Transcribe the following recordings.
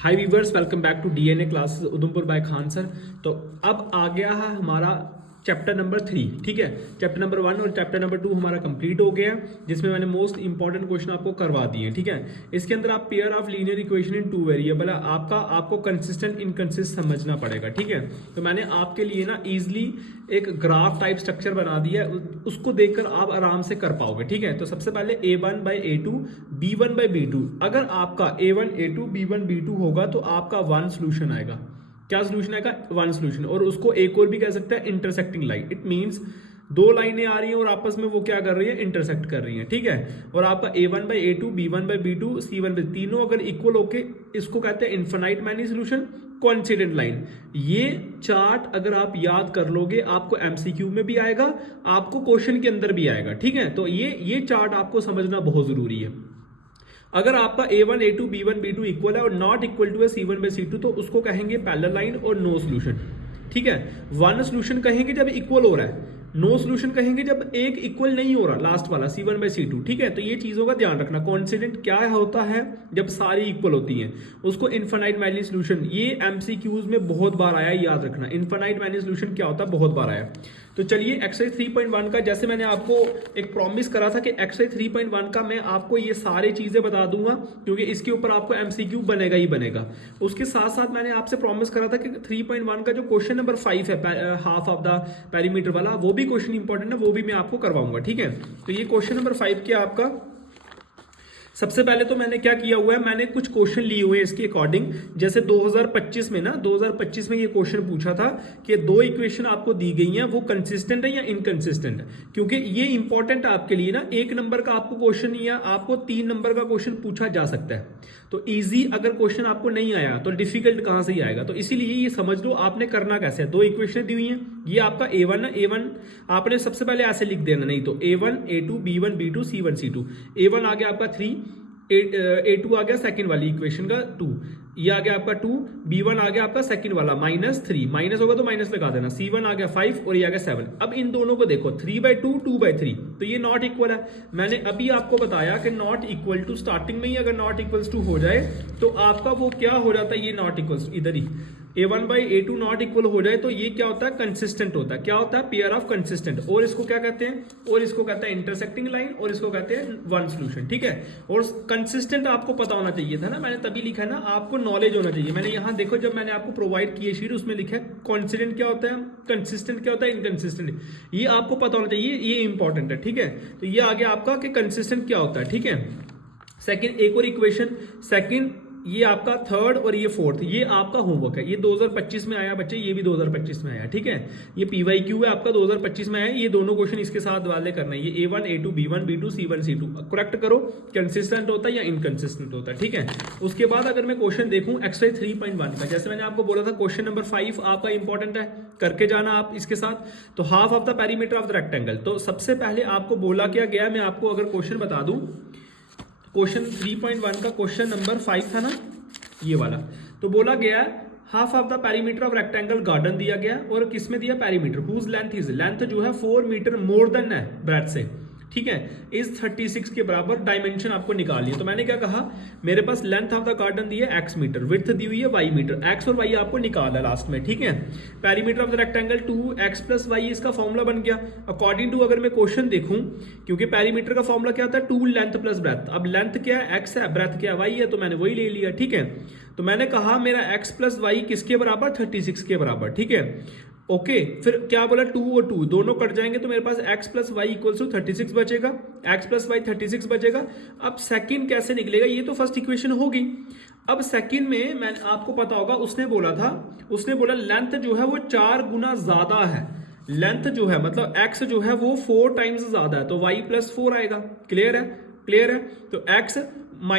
Hi viewers, welcome back to DNA classes Udhampur by Khan sir. तो अब आ गया है हमारा चैप्टर नंबर 3। ठीक है, चैप्टर नंबर 1 और चैप्टर नंबर 2 हमारा कंप्लीट हो गया, जिसमें मैंने मोस्ट इंपॉर्टेंट क्वेश्चन आपको करवा दिए हैं। ठीक है, इसके अंदर आप pair of linear equation in 2 variable है, आपको कंसिस्टेंट इनकंसिस्ट समझना पड़ेगा। ठीक है, तो मैंने आपके लिए ना इजीली एक ग्राफ टाइप स्ट्रक्चर बना दिया है, उसको देखकर आप आराम से कर पाओगे। ठीक है, तो सबसे पहले a1/a2 b1/b2, अगर आपका a1 a2 b1 b2 होगा तो आपका 1 सोल्यूशन आएगा। क्या सोल्यूशन आएगा? 1 सोल्यूशन। और उसको एक और भी कह सकते हैं इंटरसेक्टिंग लाइन। इट मींस दो लाइनें आ रही हैं और आपस में वो क्या कर रही है? इंटरसेक्ट कर रही हैं। ठीक है, और आपका a1/a2 b1/b2 c1 तीनों अगर इक्वल होके, इसको कहते हैं infinite many solution, coincident line. ये चार्ट अगर आप याद कर लोगे, आपको एमसीक्यू में भी आएगा, आपको क्वेश्चन के अंदर भी आएगा। ठीक है, तो ये चार्ट आपको समझना बहुत जरूरी है। अगर आपका a1 a2 b1 b2 equal है और नॉट इक्वल टू है c1/c2, तो उसको कहेंगे पैरेलल लाइन और नो सोल्यूशन। ठीक है, 1 सोल्यूशन कहेंगे जब इक्वल हो रहा है, नो सोल्यूशन कहेंगे जब एक इक्वल नहीं हो रहा, लास्ट वाला c1/c2। ठीक है, तो ये चीजों का ध्यान रखना। कोइंसिडेंट क्या होता है? जब सारी इक्वल होती हैं, उसको इनफाइनाइट मैनी सोल्यूशन। ये एमसीक्यूज में बहुत बार आया, याद रखना। इनफाइनाइट मैनी सोल्यूशन क्या होता है? बहुत बार आया। तो चलिए एक्सरसाइज 3.1 का, जैसे मैंने आपको एक प्रॉमिस करा था कि एक्सरसाइज 3.1 का मैं आपको ये सारी चीजें बता दूंगा, क्योंकि इसके ऊपर आपको एमसीक्यू बनेगा ही बनेगा। उसके साथ साथ मैंने आपसे प्रॉमिस करा था कि 3.1 का जो क्वेश्चन नंबर 5 है, हाफ ऑफ द पेरीमीटर वाला, वो भी क्वेश्चन इंपॉर्टेंट है, वो भी मैं आपको करवाऊंगा। ठीक है, तो ये क्वेश्चन नंबर 5 क्या आपका? सबसे पहले तो मैंने क्या किया हुआ है, मैंने कुछ क्वेश्चन लिए हुए हैं इसके अकॉर्डिंग। जैसे 2025 में ना, 2025 में ये क्वेश्चन पूछा था कि दो इक्वेशन आपको दी गई हैं, वो कंसिस्टेंट है या इनकंसिस्टेंट है। क्योंकि ये इंपॉर्टेंट है आपके लिए ना, 1 नंबर का आपको क्वेश्चन या आपको 3 नंबर का क्वेश्चन पूछा जा सकता है। तो इजी अगर क्वेश्चन आपको नहीं आया तो डिफिकल्ट कहां से ही आएगा। तो इसीलिए ये समझ लो आपने करना कैसे है। दो इक्वेशन दी हुई हैं, ये आपका a1 है, a1 आपने सबसे पहले ऐसे लिख देना, नहीं तो a1 a2 b1 b2 c1 c2। a1 आ गया आपका 3, a2 आ गया सेकंड वाली इक्वेशन का 2, ये आ गया आपका 2, b1 आ गया आपका सेकंड वाला -3, माइनस होगा तो माइनस लगा देना, c1 आ गया 5 और ये आ गया 7। अब इन दोनों को देखो, 3/2 2/3, तो ये नॉट इक्वल है। मैंने अभी आपको बताया कि नॉट इक्वल टू, स्टार्टिंग में ही अगर नॉट इक्वल्स टू हो जाए तो आपका वो क्या हो जाता है? ये नॉट इक्वल्स, इधर ही a1/a2 नॉट इक्वल हो जाए तो ये क्या होता है? कंसिस्टेंट होता है। क्या होता है? Pair of consistent. और इसको क्या कहते हैं? और इसको कहते हैं इंटरसेक्टिंग लाइन, और इसको कहते हैं 1 सोल्यूशन। ठीक है, और कंसिस्टेंट आपको पता होना चाहिए था ना, मैंने तभी लिखा है ना, आपको नॉलेज होना चाहिए। मैंने यहाँ देखो, जब मैंने आपको प्रोवाइड की शीट, उसमें लिखा है कॉन्सिडेंट क्या होता है, कंसिस्टेंट क्या होता है, इनकंसिस्टेंट। ये आपको पता होना चाहिए, ये इंपॉर्टेंट है। ठीक है, तो ये आ गया आपका कि कंसिस्टेंट क्या होता है। ठीक है, सेकंड एक और इक्वेशन, सेकंड ये आपका थर्ड और ये फोर्थ, ये आपका होमवर्क है। ये 2025 में आया बच्चे, ये भी 2025 में आया। ठीक है, ये PYQ है आपका, 2025 में आया। ये दोनों क्वेश्चन इसके साथ वाले करना है। ये a1 a2 b1 b2 c1 c2 correct करो, कंसिस्टेंट होता है या इनकंसिस्टेंट होता है। ठीक है, उसके बाद अगर मैं क्वेश्चन देखूं एक्सरसाइज 3.1 का, जैसे मैंने आपको बोला था क्वेश्चन नंबर 5 आपका इंपॉर्टेंट है, करके जाना आप इसके साथ। तो half of the perimeter of the rectangle, तो सबसे पहले आपको बोला क्या गया, मैं आपको अगर क्वेश्चन बता दूं, क्वेश्चन 3.1 का क्वेश्चन नंबर 5 था ना, ये वाला। तो बोला गया half of the perimeter of rectangle garden दिया गया, और किसमें दिया? Perimeter whose length is, length जो है 4 मीटर मोर देन है ब्रेथ से। ठीक है, इस 36 के बराबर, डायमेंशन आपको निकालनी है। तो मैंने क्या कहा, मेरे पास लेंथ ऑफ द गार्डन दी है x मीटर, विड्थ दी हुई है y मीटर, x और y आपको निकालना लास्ट में। ठीक है, perimeter of the rectangle 2x + y, इसका फॉर्मूला बन गया अकॉर्डिंग टू, अगर मैं क्वेश्चन देखूं, क्योंकि पेरीमीटर का फॉर्मूला क्या होता है? 2 लेंथ + ब्रेथ। अब लेंथ क्या है? x है, ब्रेथ क्या है? y है, तो मैंने वही ले लिया। ठीक है, तो मैंने कहा मेरा x + y किसके बराबर? 36 के बराबर। ठीक है, ओके, फिर क्या बोला? 2 और 2 दोनों कट जाएंगे, तो मेरे पास x + y = 36 बचेगा, x + y 36 बचेगा। अब सेकंड कैसे निकलेगा? ये तो फर्स्ट इक्वेशन होगी। अब सेकंड में मैंने आपको पता होगा, उसने बोला लेंथ जो है वो 4 गुना ज्यादा है। लेंथ जो है मतलब x जो है वो 4 टाइम्स ज्यादा है, तो y + 4 आएगा। क्लियर है, तो x - y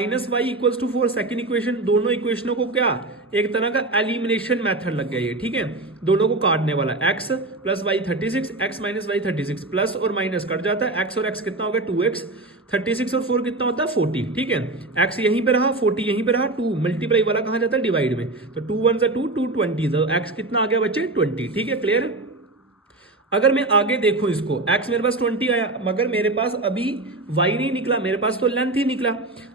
= 4, सेकंड इक्वेशन। दोनों इक्वेशनों को क्या, एक तरह का एलिमिनेशन मेथड लग गया ये। ठीक है, दोनों को काटने वाला, x + y 36, x - y 36, plus और माइनस कट जाता है, x और x कितना हो गया? 2x, 36 और 4 कितना होता है? 40। ठीक है, x यहीं पे रहा, 40 यहीं पे रहा, 2 मल्टीप्लाई वाला कहां जाता है? डिवाइड में। तो 2 1 2 2 20, तो x कितना आ गया बच्चे? 20। ठीक है, क्लियर। अगर मैं आगे देखूं इसको x मेरे पास 20 आया, मगर मेरे पास अभी y नहीं निकला, मेरे पास तो लेंथ ही निकला।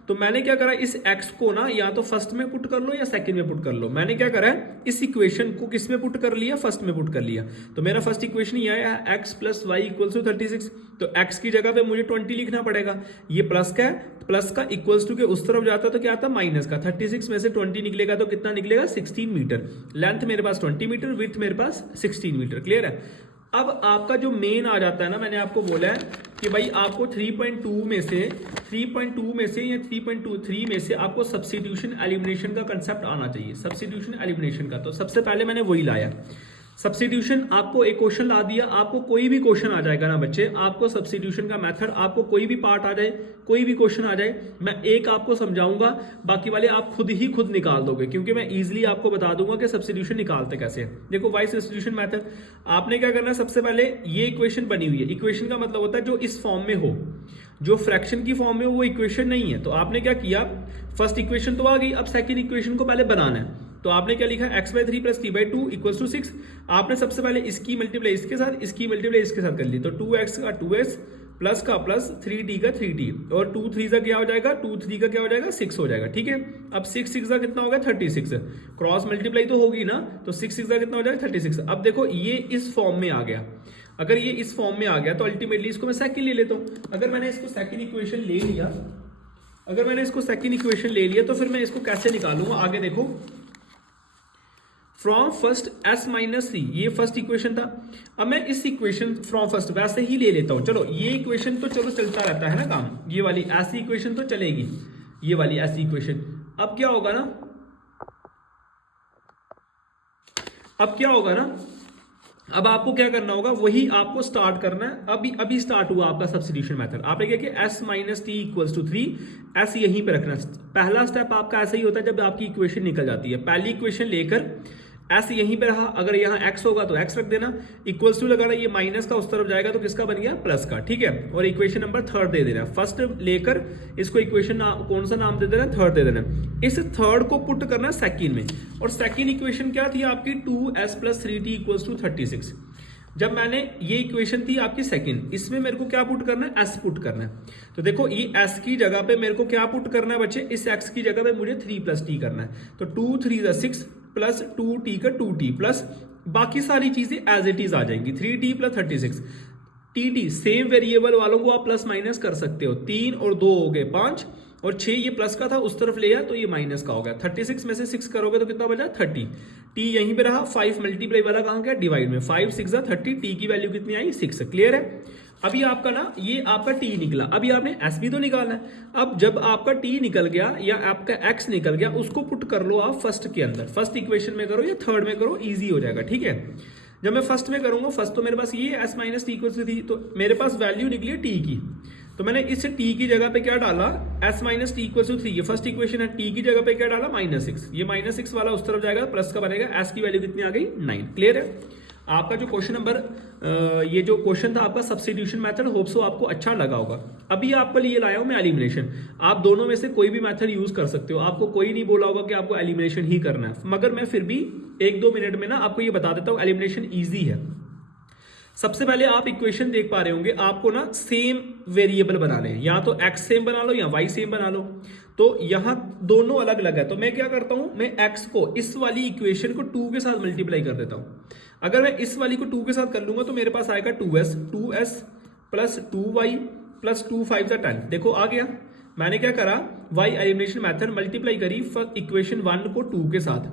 तो मैंने क्या करा, इस x को ना या तो फर्स्ट में पुट कर लो या सेकंड में पुट कर लो। मैंने क्या करा है, इस इक्वेशन को किस में पुट कर लिया, फर्स्ट में पुट कर लिया। तो मेरा फर्स्ट इक्वेशन ये आया x plus y equals to 36। तो x की जगह पे मुझे 20 लिखना पड़ेगा। ये प्लस का है, प्लस का इक्वल्स टू के उस तरफ जाता तो क्या आता, माइनस का। 36 में से 20 निकलेगा तो कितना निकलेगा, 16 मीटर। लेंथ मेरे पास 20 मीटर, विड्थ मेरे पास 16 मीटर। क्लियर है। अब आपका जो मेन आ जाता है ना, मैंने आपको बोला है कि भाई आपको 3.2 में से या 3.23 में से आपको सब्स्टिट्यूशन एलिमिनेशन का कंसेप्ट आना चाहिए, सब्स्टिट्यूशन एलिमिनेशन का। तो सबसे पहले मैंने वही लाया सब्स्टिट्यूशन। आपको एक क्वेश्चन ला दिया, आपको कोई भी क्वेश्चन आ जाएगा ना बच्चे, आपको सब्स्टिट्यूशन का मेथड, आपको कोई भी पार्ट आ जाए, कोई भी क्वेश्चन आ जाए, मैं एक आपको समझाऊंगा, बाकी वाले आप खुद निकाल दोगे, क्योंकि मैं इजीली आपको बता दूंगा कि सब्स्टिट्यूशन निकालते कैसे हैं। देखो वाई सब्स्टिट्यूशन मेथड, आपने क्या करना है, सबसे पहले ये इक्वेशन बनी हुई है। इक्वेशन का मतलब होता है जो इस फॉर्म में हो, जो फ्रैक्शन की फॉर्म में हो वो इक्वेशन नहीं है। तो आपने क्या किया, फर्स्ट इक्वेशन तो आ गई, अब सेकंड इक्वेशन को पहले बनाना है। तो आपने क्या लिखा, x/3 + t/2 इक्वल्स टू 6। आपने सबसे पहले इसकी मल्टीप्लाई इसके साथ, इसकी मल्टीप्लाई इसके साथ कर ली। तो 2x का 2x प्लस का प्लस 3t का 3t, और 2 3 का क्या हो जाएगा, 2 3 का क्या हो जाएगा, 6 हो जाएगा। ठीक है। अब 6 6 का कितना होगा, 36। क्रॉस मल्टीप्लाई तो होगी ना, तो 6 6 का कितना हो जाएगा, 36। अब देखो ये इस फॉर्म में आ गया। अगर ये इस फॉर्म में आ गया तो अल्टीमेटली इसको मैं सेकंड ले लेता हूं। अगर मैंने इसको सेकंड इक्वेशन ले लिया, तो फिर मैं इसको कैसे निकालूंगा, आगे देखो। फ्रॉम फर्स्ट s माइनस सी, ये फर्स्ट इक्वेशन था। अब मैं इस इक्वेशन फ्रॉम फर्स्ट वैसे ही ले लेता हूं। चलो ये इक्वेशन तो चलो चलता रहता है ना काम, ये वाली ऐसी इक्वेशन तो चलेगी, ये वाली ऐसी इक्वेशन। अब क्या होगा ना, अब आपको क्या करना होगा, वही आपको स्टार्ट करना है। अभी स्टार्ट हुआ आपका सब्स्टिट्यूशन मेथड। आपने क्या किया, s minus t equals to 3, s यहीं पे रखना। पहला स्टेप आपका ऐसा ही होता है जब आपकी इक्वेशन निकल जाती है, पहली इक्वेशन लेकर s यहीं पे रहा, अगर यहाँ x होगा तो x रख देना, इक्वल्स टू लगाना, ये माइनस का उस तरफ जाएगा तो किसका बन गया, प्लस का। ठीक है। और इक्वेशन नंबर थर्ड दे देना, फर्स्ट लेकर इसको इक्वेशन कौन सा नाम दे देना, थर्ड दे देना। इस थर्ड को पुट करना सेकंड में, और सेकंड इक्वेशन क्या थी आपकी, 2s + 3t इक्वल्स टू 36। जब मैंने ये इक्वेशन थी आपकी सेकंड, इसमें मेरे को क्या पुट करना है, s पुट करना है। तो देखो ये s की जगह पे मेरे को क्या पुट करना है बच्चे, इस x की जगह पे मुझे 3 + t करना है। तो 2 3 6 प्लस 2t का 2t प्लस बाकी सारी चीजें एज इट इज आ जाएंगी, 3t + 36 tt। सेम वेरिएबल वालों को आप प्लस माइनस कर सकते हो, 3 और 2 हो गए 5, और 6 ये प्लस का था उस तरफ ले आया तो ये माइनस का हो गया। 36 में से 6 करोगे तो कितना बचा, 30। t यहीं पे रहा, 5 मल्टीप्लाई वाला कहां गया, डिवाइड में, 5 6 30, t की वैल्यू कितनी आई, 6। क्लियर है। अभी आपका ना ये आपका t निकला, अभी आपने s भी तो निकालना है। अब जब आपका t निकल गया या आपका x निकल गया, उसको पुट कर लो आप फर्स्ट के अंदर, फर्स्ट इक्वेशन में करो या थर्ड में करो, इजी हो जाएगा। ठीक है। जब मैं फर्स्ट में करूंगा, फर्स्ट तो मेरे पास ये s माइनस टी इक्वल्स थी, तो मेरे पास वैल्यू निकली है t की। तो मैंने इस t की जगह पे क्या डाला, s minus t equals to 3, ये फर्स्ट इक्वेशन है। t की जगह पे क्या डाला, -6, ये -6 वाला उस तरफ जाएगा, प्लस का बनेगा, s की वैल्यू कितनी आ गई, 9। क्लियर है। आपका जो क्वेश्चन नंबर ये जो क्वेश्चन था आपका सब्स्टिट्यूशन मेथड, होप सो आपको अच्छा लगा होगा। अभी आपके लिए लाया हूं मैं एलिमिनेशन। आप दोनों में से कोई भी मेथड यूज कर सकते हो, आपको कोई नहीं बोला होगा कि आपको एलिमिनेशन ही करना है, मगर मैं फिर भी 1-2 मिनट में ना आपको ये बता देता हूं, एलिमिनेशन ईजी है। सबसे पहले आप इक्वेशन देख पा रहे होंगे, आपको ना सेम वेरिएबल बनाने हैं, या तो x सेम बना लो या y सेम बना लो। तो यहां दोनों अलग अलग है, तो मैं क्या करता हूं, मैं x को इस वाली इक्वेशन को 2 के साथ मल्टीप्लाई कर देता हूं। अगर मैं इस वाली को 2 के साथ कर लूंगा तो मेरे पास आएगा 2s प्लस 2y प्लस 2 5 10। देखो आ गया। मैंने क्या करा, y एलिमिनेशन मेथड मल्टीप्लाई करी इक्वेशन 1 को 2 के साथ,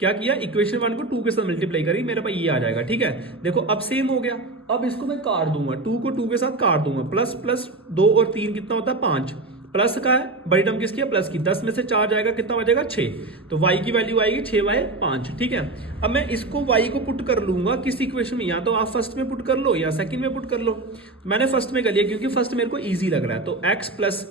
क्या किया, इक्वेशन 1 को 2 के साथ मल्टीप्लाई करी, मेरे पास ये आ जाएगा। ठीक है। देखो अब सेम हो गया। अब इसको मैं काट दूंगा, 2 को 2 के साथ काट दूंगा, प्लस प्लस 2 और 3 कितना होता है, 5। प्लस का है, बड़ी टर्म किसकी है, प्लस की, 10 में से 4 जाएगा, कितना बचेगा, 6। तो y की वैल्यू आएगी 6/5। ठीक है। अब मैं इसको y को पुट कर लूंगा किस इक्वेशन में, या तो आप फर्स्ट में पुट कर लो या सेकंड में पुट कर लो। मैंने फर्स्ट में कर लिया क्योंकि फर्स्ट मेरे को इजी लग रहा है। तो x प्लस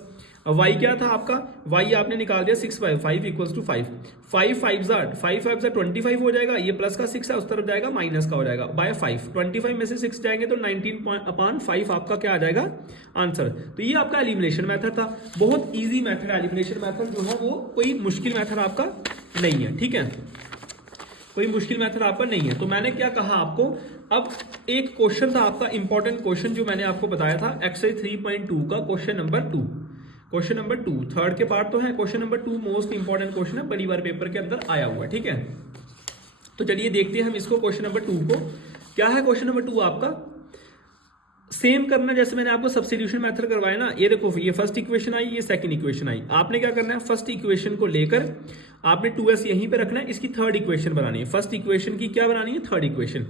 y क्या था आपका, y आपने निकाल दिया 6/5 इक्वल्स टू 5। 5 5 सा 25 हो जाएगा, ये प्लस का 6 है उस तरफ जाएगा, माइनस का हो जाएगा बाय 5। 25 में से 6 जाएंगे तो 19/5 आपका क्या आ जाएगा, आंसर। तो ये आपका एलिमिनेशन मेथड था, बहुत इजी मेथड। एलिमिनेशन मेथड जो है वो कोई मुश्किल मेथड आपका नहीं है। ठीक है, कोई मुश्किल मेथड आपका नहीं है। तो मैंने क्या कहा आपको, अब एक क्वेश्चन था आपका इंपॉर्टेंट क्वेश्चन जो मैंने आपको बताया था एक्सरसाइज 3.2 का question number 2। Question number 2 third के पार्ट तो है, question number 2 most important question है, बड़ी बार पेपर के अंदर आया हुआ है, ठीक है। तो चलिए देखते हैं हम इसको क्वेश्चन नंबर 2 को। क्या है क्वेश्चन नंबर 2 आपका? सेम करना जैसे मैंने आपको सब्स्टिट्यूशन मेथड करवाया ना। ये देखो, ये फर्स्ट इक्वेशन आई, ये सेकंड इक्वेशन आई। आपने क्या करना है, फर्स्ट इक्वेशन को लेकर आपने 2s यहीं पे रखना है, इसकी थर्ड इक्वेशन बनानी है। फर्स्ट इक्वेशन की क्या बनानी है, थर्ड इक्वेशन।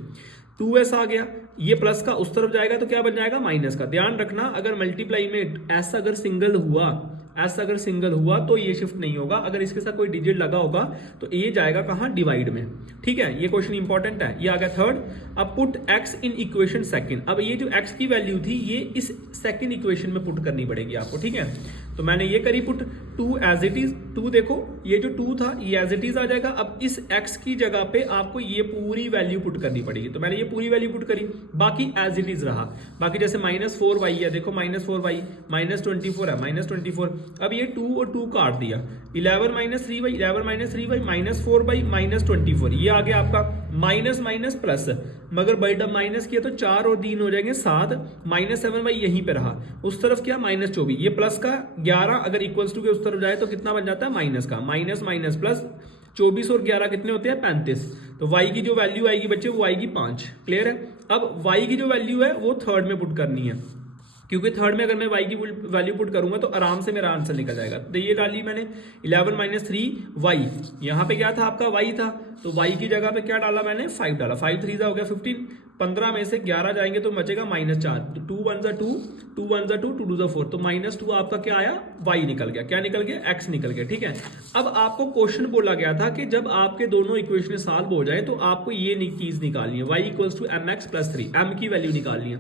2s आ गया, ये प्लस का उस तरफ जाएगा तो क्या बन जाएगा, माइनस का। ध्यान रखना, अगर मल्टीप्लाई में ऐसा अगर सिंगल हुआ तो ये शिफ्ट नहीं होगा, अगर इसके साथ कोई डिजिट लगा होगा तो ये जाएगा कहाँ, डिवाइड में, ठीक है। ये क्वेश्चन इंपॉर्टेंट है, ये आ गया थर्ड। अब put x in equation second. अब ये जो x की वैल्यू थी ये इस सेकंड इक्वेशन में पुट करनी पड़ेगी आपको, ठीक है। तो मैंने ये करी पुट, 2 एज इट इज। 2 देखो, ये जो 2 था ये एज इट इज आ जाएगा। अब इस x की जगह पे आपको ये पूरी वैल्यू पुट करनी पड़ेगी, तो मैंने ये पूरी वैल्यू पुट करी, बाकी एज इट इज रहा। बाकी जैसे -4y है, देखो -4y, -24 है, -24। अब ये 2 और 2 काट दिया, 11 - 3y, 11 - 3y, -4y, -24। ये आ गया आपका माइनस माइनस प्लस, मगर बड़ा माइनस किया तो 4 और 3 हो जाएंगे 7, -7y यहीं पे रहा, उस तरफ क्या -24, ये प्लस का 11 अगर इक्वल्स टू के उस तरफ जाए तो कितना बन जाता है, माइनस का। माइनस माइनस प्लस, 24 और 11 कितने होते हैं, 35। तो y की जो वैल्यू आएगी बच्चे वो आएगी 5। क्लियर है। अब y की जो वैल्यू है वो थर्ड में पुट करनी है, क्योंकि थर्ड में अगर मैं y की वैल्यू पुट करूंगा तो आराम से मेरा आंसर निकल जाएगा। तो ये डाली मैंने 11 - 3y, यहाँ पे क्या था आपका y था, तो y की जगह पे क्या डाला मैंने, 5 डाला। 5 3 हो गया 15, 15 में से 11 जाएंगे तो बचेगा -4, तो 2 1 2, 2 1 2, 2 2 4, तो -2 आपका क्या आया, y निकल गया। क्या निकल गया, x निकल गया, ठीक है। अब आपको क्वेश्चन बोला गया था कि जब आपके दोनों इक्वेशन सॉल्व हो जाए तो आपको ये चीज निकालनी है, y = mx + 3, m की वैल्यू निकालनी है।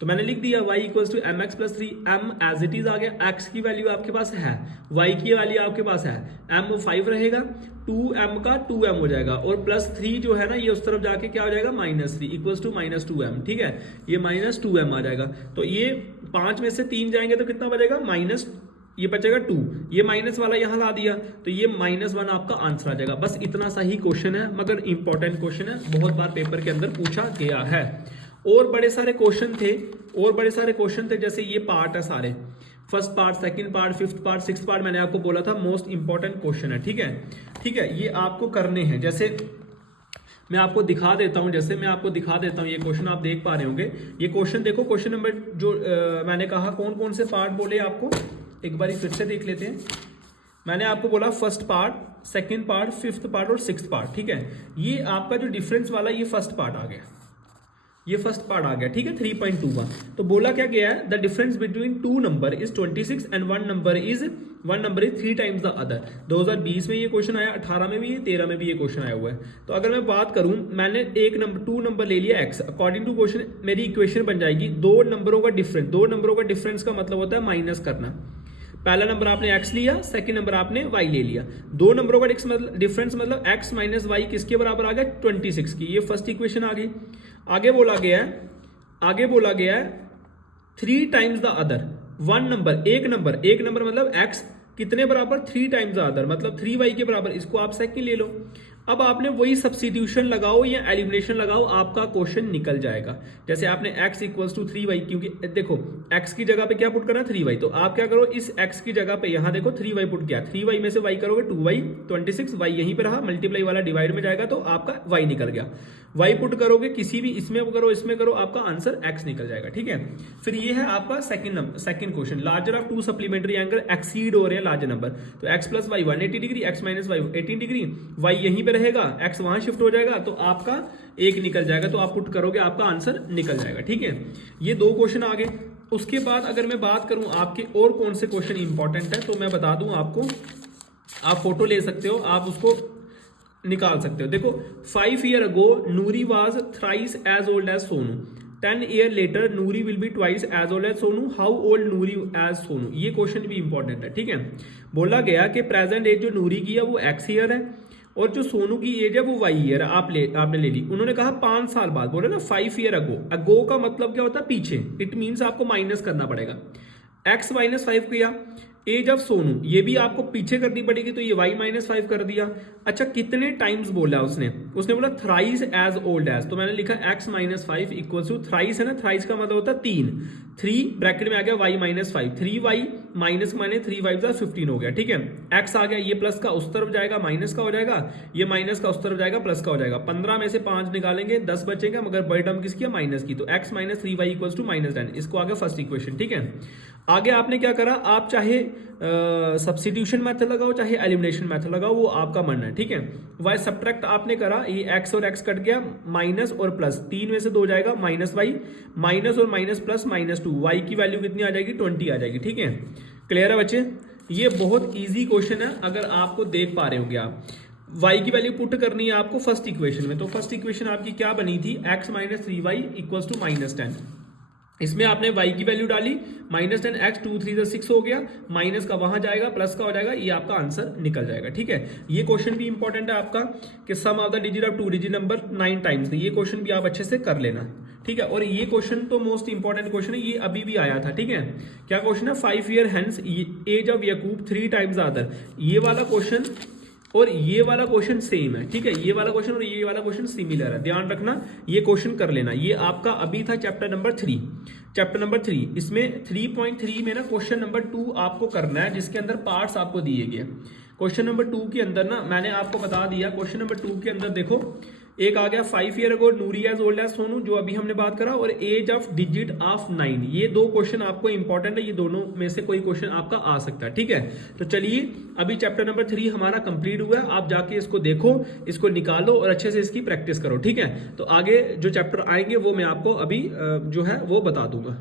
तो मैंने लिख दिया y = mx + 3, m as it is आ गया, x की वैल्यू आपके पास है, y की वैल्यू आपके पास है, m 5 रहेगा, 2m का 2m हो जाएगा, और +3 जो है ना ये उस तरफ जाके क्या हो जाएगा, -3 = -2m, ठीक है। ये -2m आ जाएगा, तो ये 5 में से 3 जाएंगे तो कितना बचेगा, माइनस, ये बचेगा 2, ये माइनस वाला यहाँ ला दिया तो ये -1 आपका आंसर आ जाएगा। बस इतना सा ही क्वेश्चन है, मगर इंपॉर्टेंट क्वेश्चन है, बहुत बार पेपर के अंदर पूछा गया है। और बड़े सारे क्वेश्चन थे, जैसे ये पार्ट है सारे, first part, second part, fifth part, sixth part, मैंने आपको बोला था मोस्ट इंपॉर्टेंट क्वेश्चन है, ठीक है, ठीक है। ये आपको करने हैं, जैसे मैं आपको दिखा देता हूं, ये क्वेश्चन आप देख पा रहे होंगे। ये क्वेश्चन देखो, क्वेश्चन नंबर जो मैंने कहा कौन कौन से पार्ट बोले आपको, एक बार फिर से देख लेते हैं। मैंने आपको बोला first part, second part, fifth part और सिक्स्थ पार्ट, ठीक है। ये आपका जो डिफरेंस वाला ये फर्स्ट पार्ट आ गया, ठीक है, 3.2 का। तो बोला क्या गया है, the difference between 2 number is 26 and one number is 3 times the other. 2020 में ये क्वेश्चन आया, 18 में भी ये, 13 में भी ये क्वेश्चन आया हुआ है। तो अगर मैं बात करूं, मैंने 2 नंबर ले लिया x, अकॉर्डिंग टू क्वेश्चन मेरी इक्वेशन बन जाएगी 2 नंबरों का डिफरेंस का मतलब होता है माइनस करना। पहला नंबर आपने x लिया, सेकंड नंबर आपने y ले लिया, 2 नंबरों का डिफरेंस मतलब x - y किसके बराबर आ गया, 26 की। ये फर्स्ट इक्वेशन आ गई। आगे बोला गया है 3 टाइम्स द अदर, एक नंबर मतलब x कितने बराबर, 3 टाइम्स द अदर मतलब 3y के बराबर, इसको आप सेकंड ले लो। अब आपने वही सब्स्टिट्यूशन लगाओ या एलिमिनेशन लगाओ, आपका क्वेश्चन निकल जाएगा। जैसे आपने x = 3y, क्योंकि देखो x की जगह पे क्या पुट करना, 3y, तो आप क्या करो, इस x की जगह पे यहाँ देखो 3y पुट किया, 3y में से y करोगे 2y, 26, y यहीं पे रहा, मल्टीप्लाई वाला डिवाइड में जाएगा तो आपका y निकल गया। y पुट करोगे किसी भी, इसमें करो, आपका आंसर x निकल जाएगा, ठीक है। फिर ये है आपका second question, larger of 2 supplementary angle exceed हो रहे हैं लार्जर नंबर, तो x + y 180 degree, x - y 18 degree, y यहीं पे रहेगा, x वहां शिफ्ट हो जाएगा तो आपका 1 निकल जाएगा, तो आप पुट करोगे आपका आंसर निकल जाएगा, ठीक है। ये 2 क्वेश्चन आ गए। उसके बाद अगर मैं बात करूं आपके और कौन से क्वेश्चन इंपॉर्टेंट है, तो मैं बता दूं आपको, आप फोटो ले सकते हो, आप उसको निकाल सकते हो। देखो, 5 years ago Noori was thrice as old as Sonu, 10 years later Noori will be twice as old as Sonu, how old Noori as Sonu. ये क्वेश्चन भी इंपॉर्टेंट है, ठीक है। बोला गया कि प्रेजेंट एज जो नूरी की है वो x ईयर है, और जो सोनू की एज है वो y ईयर है, आपने ले ली। उन्होंने कहा 5 साल बाद, बोले ना 5 years ago का मतलब क्या होता है, पीछे, इट मीन्स आपको माइनस करना पड़ेगा। x - 5 किया, एज ऑफ सोनू, ये भी आपको पीछे करनी पड़ेगी, तो ये y-5 कर दिया। अच्छा कितने टाइम्स बोला उसने बोला थ्राइस एज ओल्ड एज, तो मैंने लिखा x-5 इक्वल टू थ्राइस है ना, थ्राइस का मतलब होता है 3, 3 ब्रैकेट में आ गया y-5, 3y minus minus 3y 15 हो गया, ठीक है। x आ गया, ये प्लस का उस तरफ जाएगा माइनस का हो जाएगा, ये माइनस का उस तरफ जाएगा प्लस का हो जाएगा। 15 में से 5 निकालेंगे 10 बचेगा, मगर बड़ी टर्म किसकी है, माइनस की, तो x minus 3y equal to -10, इसको आ गया फर्स्ट इक्वेशन, ठीक है। आगे आपने क्या करा, आप चाहे सब्स्टिट्यूशन मेथड लगाओ चाहे एलिमिनेशन मेथड लगाओ, वो आपका मन है, ठीक है। वाई सब्ट्रैक्ट आपने करा, ये x और x कट गया, माइनस और प्लस, 3 में से 2 जाएगा, माइनस वाई, माइनस और माइनस प्लस -2, y की वैल्यू कितनी आ जाएगी, 20 आ जाएगी, ठीक है। क्लियर है बच्चे, ये बहुत ईजी क्वेश्चन है, अगर आपको देख पा रहे होंगे आप। y की वैल्यू पुट करनी है आपको फर्स्ट इक्वेशन में, तो फर्स्ट इक्वेशन आपकी क्या बनी थी, x minus 3y equals to -10, इसमें आपने y की वैल्यू डाली, -10 x 2 3 6 हो गया, माइनस का वहां जाएगा प्लस का हो जाएगा, ये आपका आंसर निकल जाएगा, ठीक है। ये क्वेश्चन भी इंपॉर्टेंट है आपका कि sum of the digit of 2 digit number 9 times, ये क्वेश्चन भी आप अच्छे से कर लेना, ठीक है। और ये क्वेश्चन तो मोस्ट इंपॉर्टेंट क्वेश्चन है, ये अभी भी आया था, ठीक है। क्या क्वेश्चन है, 5 year hence age of Yakub 3 times other, ये वाला क्वेश्चन और ये वाला क्वेश्चन सेम है, ठीक है। ये वाला क्वेश्चन और ये वाला क्वेश्चन सिमिलर है, ध्यान रखना, ये क्वेश्चन कर लेना। ये आपका अभी था चैप्टर नंबर 3, चैप्टर नंबर 3, इसमें 3.3 में ना क्वेश्चन नंबर 2 आपको करना है, जिसके अंदर पार्ट्स आपको दिए गए। क्वेश्चन नंबर 2 के अंदर ना मैंने आपको बता दिया, क्वेश्चन नंबर 2 के अंदर देखो, एक आ गया 5 ईयर अगो नूरी एज ओल्ड एज सोनू, जो अभी हमने बात करा, और एज ऑफ डिजिट ऑफ 9, ये 2 क्वेश्चन आपको इंपॉर्टेंट है, ये दोनों में से कोई क्वेश्चन आपका आ सकता है, ठीक है। तो चलिए अभी चैप्टर नंबर 3 हमारा कंप्लीट हुआ है, आप जाके इसको देखो, इसको निकालो और अच्छे से इसकी प्रैक्टिस करो, ठीक है। तो आगे जो चैप्टर आएंगे वो मैं आपको अभी जो है वो बता दूंगा।